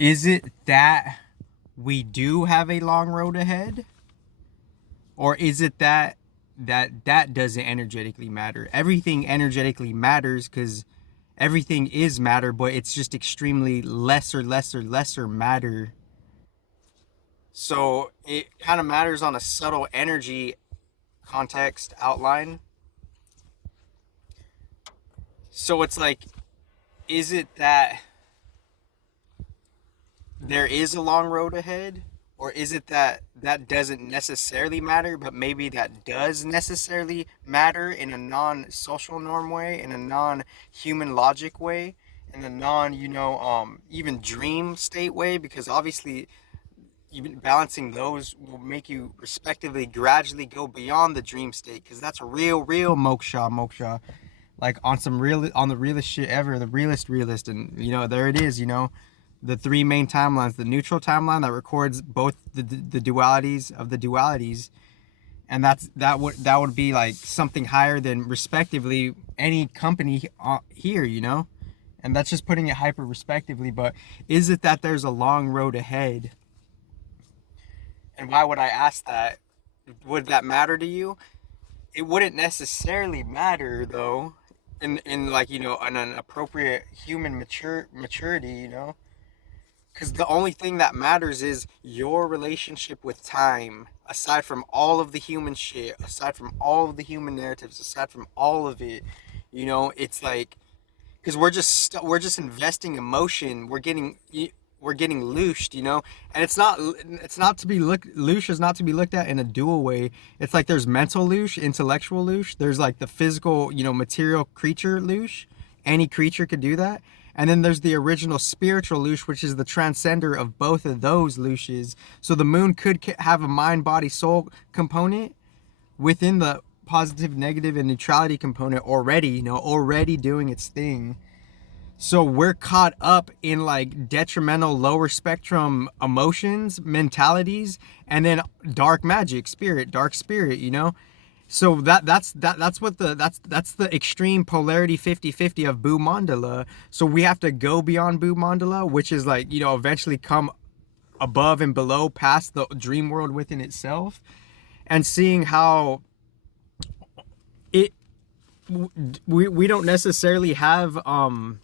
Is it that we do have a long road ahead? Or is it that doesn't energetically matter? Everything energetically matters because everything is matter, but it's just extremely lesser matter. So it kind of matters on a subtle energy context outline. So it's like, is it that there is a long road ahead? Or is it that that doesn't necessarily matter, but maybe that does necessarily matter in a non-social norm way, in a non-human logic way, in a non, even dream state way? Because obviously, even balancing those will make you respectively gradually go beyond the dream state, because that's a real moksha, like on some real, on the realest shit ever, the realist, and there it is, the three main timelines: the neutral timeline that records both the dualities of the dualities, and that would be like something higher than respectively any company here, and that's just putting it hyper respectively. But is it that there's a long road ahead? And why would I ask that? Would that matter to you? It wouldn't necessarily matter though, in like, in an appropriate human maturity, because the only thing that matters is your relationship with time, aside from all of the human shit, aside from all of the human narratives, aside from all of it. It's like, because we're just investing emotion. We're getting loosed, and it's not to be looked loosh is not to be looked at in a dual way. It's like there's mental loosh, intellectual loosh. There's like the physical, material creature loosh. Any creature could do that. And then there's the original spiritual loosh, which is the transcender of both of those looshes. So the moon could have a mind, body, soul component within the positive, negative, and neutrality component already, already doing its thing. So we're caught up in like detrimental lower spectrum emotions, mentalities, and then dark magic, dark spirit, So that's the extreme polarity 50-50 of Bhu Mandala. So we have to go beyond Bhu Mandala, which is like, eventually come above and below past the dream world within itself, and seeing how it we don't necessarily have a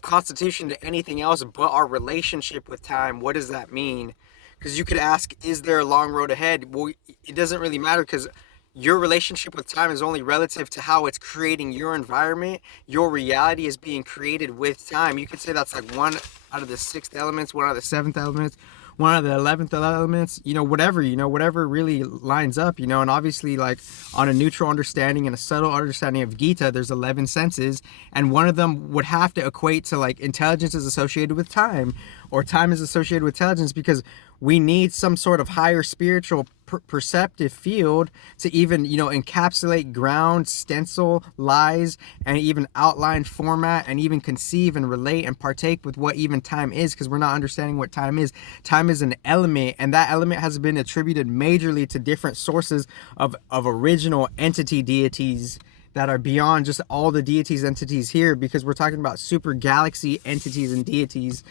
constitution to anything else but our relationship with time. What does that mean? Because you could ask, is there a long road ahead? Well, it doesn't really matter, because your relationship with time is only relative to how it's creating your environment. Your reality is being created with time. You could say that's like one out of the sixth elements, one out of the seventh elements, one out of the 11th elements, whatever really lines up, and obviously, like, on a neutral understanding and a subtle understanding of Gita, there's 11 senses, and one of them would have to equate to like intelligence is associated with time, or time is associated with intelligence, because we need some sort of higher spiritual perceptive field to even, encapsulate, ground, stencil, lies, and even outline, format, and even conceive and relate and partake with what even time is, because we're not understanding what time is. Time is an element, and that element has been attributed majorly to different sources of original entity deities that are beyond just all the deities entities here, because we're talking about super galaxy entities and deities.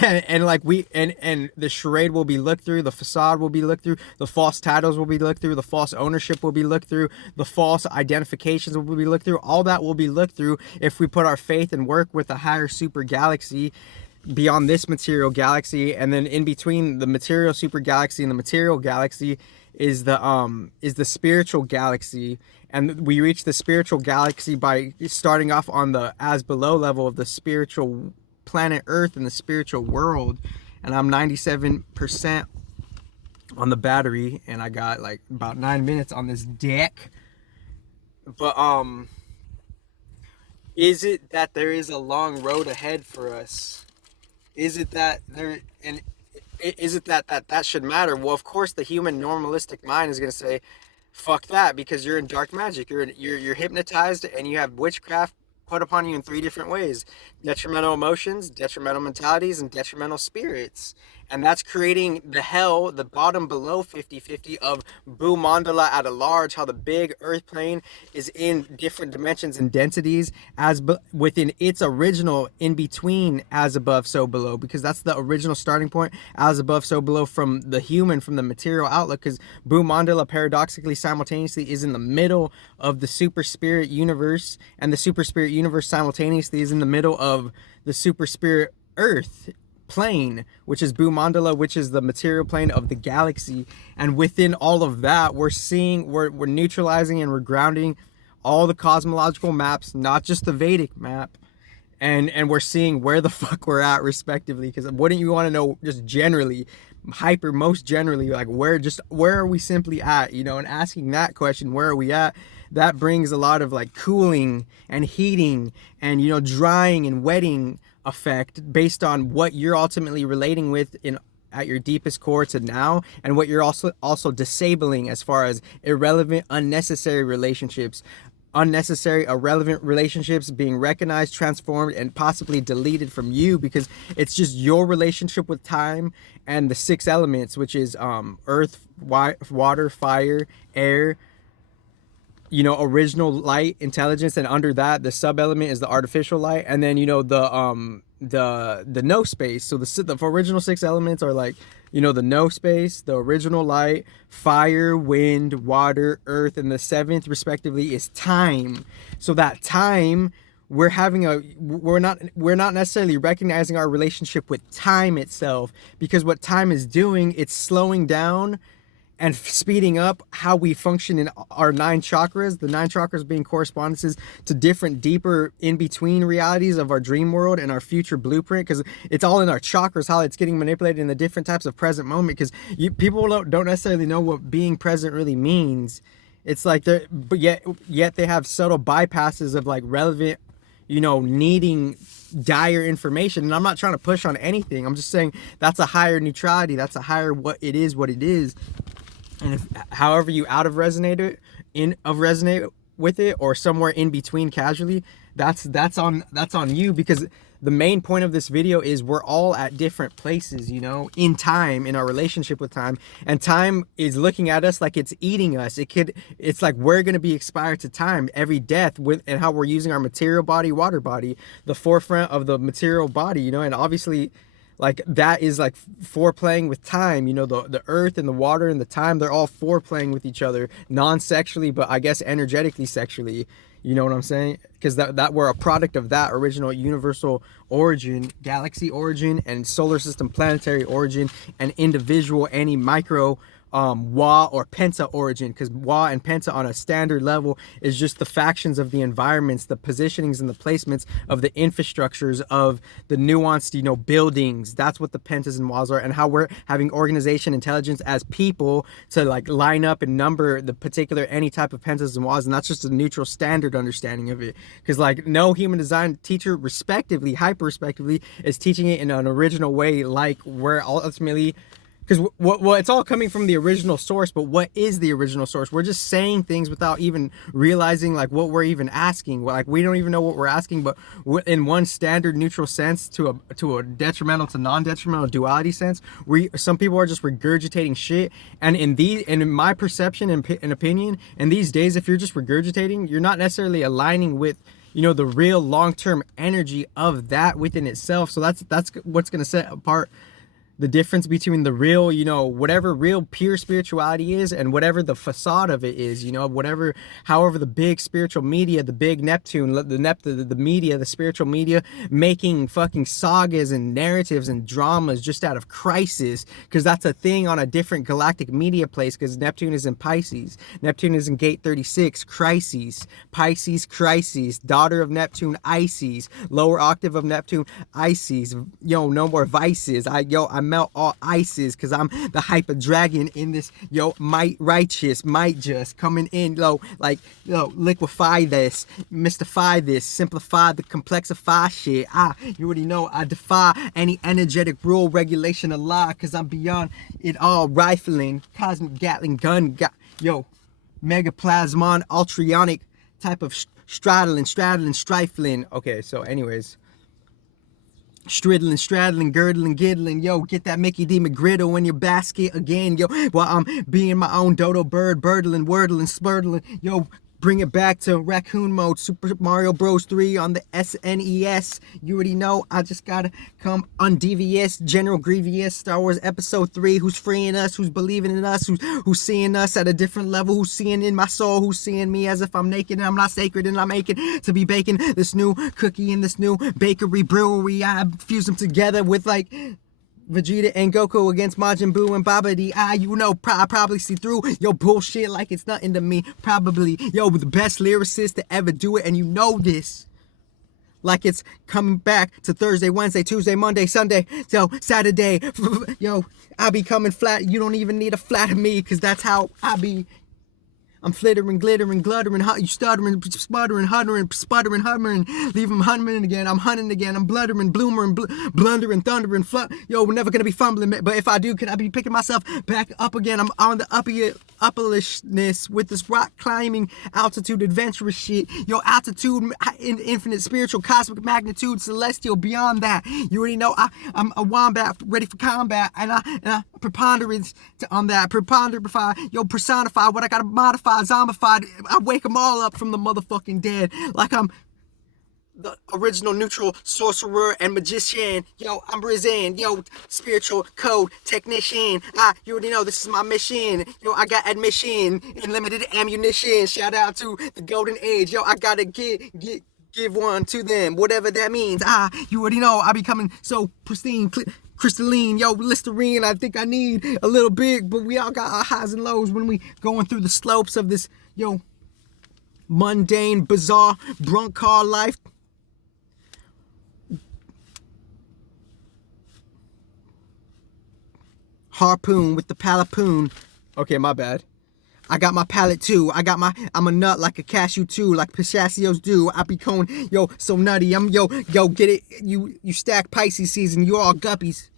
And like and the charade will be looked through, the facade will be looked through, the false titles will be looked through, the false ownership will be looked through, the false identifications will be looked through. All that will be looked through if we put our faith and work with a higher super galaxy beyond this material galaxy. And then in between the material super galaxy and the material galaxy is the spiritual galaxy. And we reach the spiritual galaxy by starting off on the as below level of the spiritual planet Earth in the spiritual world. And I'm 97% on the battery, and I got like about 9 minutes on this deck. But is it that there is a long road ahead for us? Is it that there, and is it that should matter? Well, of course the human normalistic mind is going to say fuck that, because you're in dark magic, you're hypnotized, and you have witchcraft put upon you in three different ways: detrimental emotions, detrimental mentalities, and detrimental spirits. and that's creating the hell, the bottom below 50-50 of Bhumandala at a large, how the big earth plane is in different dimensions and densities within its original in between as above so below, because that's the original starting point, as above so below, from the human, from the material outlook, because Bhumandala paradoxically simultaneously is in the middle of the super spirit universe, and the super spirit universe simultaneously is in the middle of the super spirit earth plane, which is Bhumandala, which is the material plane of the galaxy. And within all of that, we're neutralizing and we're grounding all the cosmological maps, not just the Vedic map, and we're seeing where the fuck we're at respectively. Because wouldn't you want to know, just generally, most generally, like where are we simply at, you know? And asking that question, where are we at, that brings a lot of like cooling and heating and, you know, drying and wetting effect based on what you're ultimately relating with at your deepest core to now, and what you're also disabling as far as irrelevant, irrelevant relationships being recognized, transformed, and possibly deleted from you, because it's just your relationship with time and the 6 elements, which is earth, water, fire, air, you know, original light, intelligence, and under that the sub element is the artificial light, and then, you know, the no space. So the original 6 elements are like, you know, the no space, the original light, fire, wind, water, earth, and the 7th respectively is time. So that time, we're not necessarily recognizing our relationship with time itself, because what time is doing, it's slowing down and speeding up how we function in our 9 chakras, the 9 chakras being correspondences to different deeper in-between realities of our dream world and our future blueprint, because it's all in our chakras, how it's getting manipulated in the different types of present moment, because people don't necessarily know what being present really means. It's like but yet they have subtle bypasses of like relevant, you know, needing dire information. And I'm not trying to push on anything. I'm just saying that's a higher neutrality. That's a higher what it is. And if, however you resonate with it, or somewhere in between casually, that's on you, because the main point of this video is we're all at different places, you know, in time, in our relationship with time, and time is looking at us like it's eating us. It's like we're going to be expired to time, every death, and how we're using our material body, water body, the forefront of the material body, you know. And obviously, like, that is like foreplaying with time, you know, the earth and the water and the time, they're all foreplaying with each other, non-sexually, but I guess energetically sexually, you know what I'm saying? Because that we're a product of that original universal origin, galaxy origin, and solar system planetary origin, and individual micro Wa or Penta origin, because Wa and Penta on a standard level is just the factions of the environments, the positionings and the placements of the infrastructures of the nuanced, you know, buildings. That's what the Pentas and Was are, and how we're having organization, intelligence as people to like line up and number the particular any type of Pentas and Was, and that's just a neutral standard understanding of it, because like no human design teacher respectively, hyper respectively, is teaching it in an original way, like we're ultimately. Because well, it's all coming from the original source, but what is the original source? We're just saying things without even realizing like what we're even asking. Like we don't even know what we're asking, but in one standard neutral sense to a detrimental to non-detrimental duality sense, some people are just regurgitating shit. And in my perception and opinion, in these days, if you're just regurgitating, you're not necessarily aligning with, you know, the real long-term energy of that within itself. So that's what's going to set apart the difference between the real, you know, whatever real pure spirituality is, and whatever the facade of it is, you know, however the big spiritual media, the big Neptune, the media, the spiritual media, making fucking sagas and narratives and dramas just out of crisis, because that's a thing on a different galactic media place, because Neptune is in Pisces. Neptune is in gate 36, crises. Pisces, crises. Daughter of Neptune, Ices. Lower octave of Neptune, Ices. Yo, no more vices. I melt all ices, because I'm the hyper dragon in this, might just coming in, liquefy this, mystify this, simplify the complexify shit. You already know I defy any energetic rule, regulation, or law, because I'm beyond it all, rifling, cosmic Gatling gun, megaplasmon, ultraionic type of straddling, strifling. Okay, so anyways, Striddling, straddling, girdling, giddling, yo, get that Mickey D. McGriddle in your basket again, yo, while I'm being my own dodo bird, birdling, wordling, spurtling, yo, bring it back to raccoon mode, Super Mario Bros. 3 on the SNES, you already know, I just gotta come on DVS, General Grievous, Star Wars Episode 3, who's freeing us, who's believing in us, who's seeing us at a different level, who's seeing in my soul, who's seeing me as if I'm naked and I'm not sacred and I'm making to be baking this new cookie in this new bakery brewery. I fuse them together with like Vegeta and Goku against Majin Buu and Babidi. You know, I probably see through your bullshit like it's nothing to me. Probably, yo, the best lyricist to ever do it, and you know this. Like it's coming back to Thursday, Wednesday, Tuesday, Monday, Sunday, so Saturday. Yo, I be coming flat. You don't even need to flatter me, because that's how I be. I'm flittering, glittering, gluttering, you stuttering, sputtering, sputtering, hummering, leave them humming again. I'm hunting again. I'm bluttering, bloomering, blundering, thundering, yo, we're never gonna be fumbling. But if I do, can I be picking myself back up again? I'm on the upperishness with this rock climbing, altitude, adventurous shit. Yo, altitude, infinite, spiritual, cosmic magnitude, celestial, beyond that. You already know I'm a wombat ready for combat, and I preponderance on that, preponderify, yo, personify what I gotta modify, zombified. I wake them all up from the motherfucking dead, like I'm the original neutral sorcerer and magician. Yo, I'm Rizan. Yo, spiritual code technician. You already know this is my mission. Yo, I got admission and limited ammunition. Shout out to the golden age. Yo, I gotta give one to them, whatever that means. You already know I be coming so pristine, crystalline, yo, Listerine. I think I need a little big, but we all got our highs and lows when we going through the slopes of this, yo, mundane, bizarre, brunk car life. Harpoon with the palapoon. Okay, my bad. I got my palate too. I'm a nut like a cashew too, like pistachios do. I be cone, yo, so nutty. I'm, yo, get it. You stack Pisces season. You all guppies.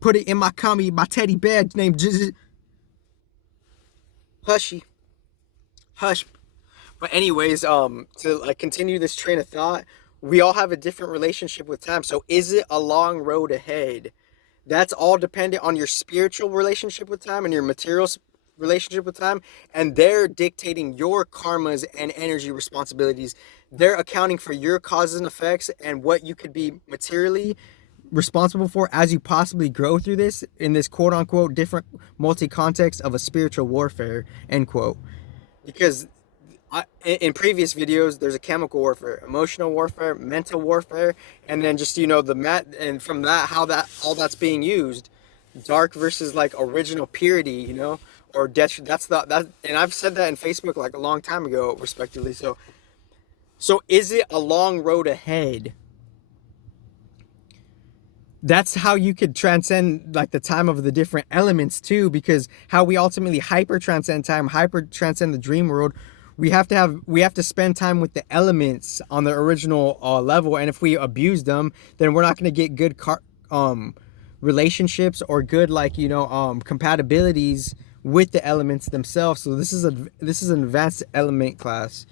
Put it in my cummy, my teddy bear named Hushy. Hush. But anyways, to like continue this train of thought, we all have a different relationship with time. So is it a long road ahead? That's all dependent on your spiritual relationship with time and your material relationship with time, and they're dictating your karmas and energy responsibilities. They're accounting for your causes and effects and what you could be materially responsible for as you possibly grow through this in this quote unquote different multi-context of a spiritual warfare, end quote. Because in previous videos, there's a chemical warfare, emotional warfare, mental warfare, and then just, you know, and from that, how that all that's being used, dark versus like original purity, you know, or that's that, and I've said that in Facebook like a long time ago, respectively. So is it a long road ahead? That's how you could transcend like the time of the different elements too, because how we ultimately hyper transcend time, hyper transcend the dream world. We have to spend time with the elements on the original level, and if we abuse them, then we're not going to get good relationships or good, like, you know, compatibilities with the elements themselves. So this is an advanced element class,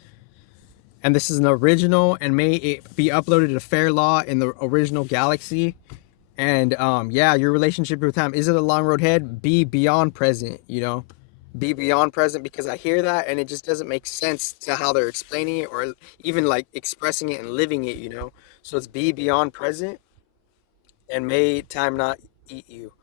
and this is an original, and may it be uploaded to Fair Law in the original galaxy. And yeah, your relationship with time, is it a long road ahead? Be beyond present, you know. Be beyond present, because I hear that and it just doesn't make sense to how they're explaining it or even like expressing it and living it, you know. So it's be beyond present, and may time not eat you.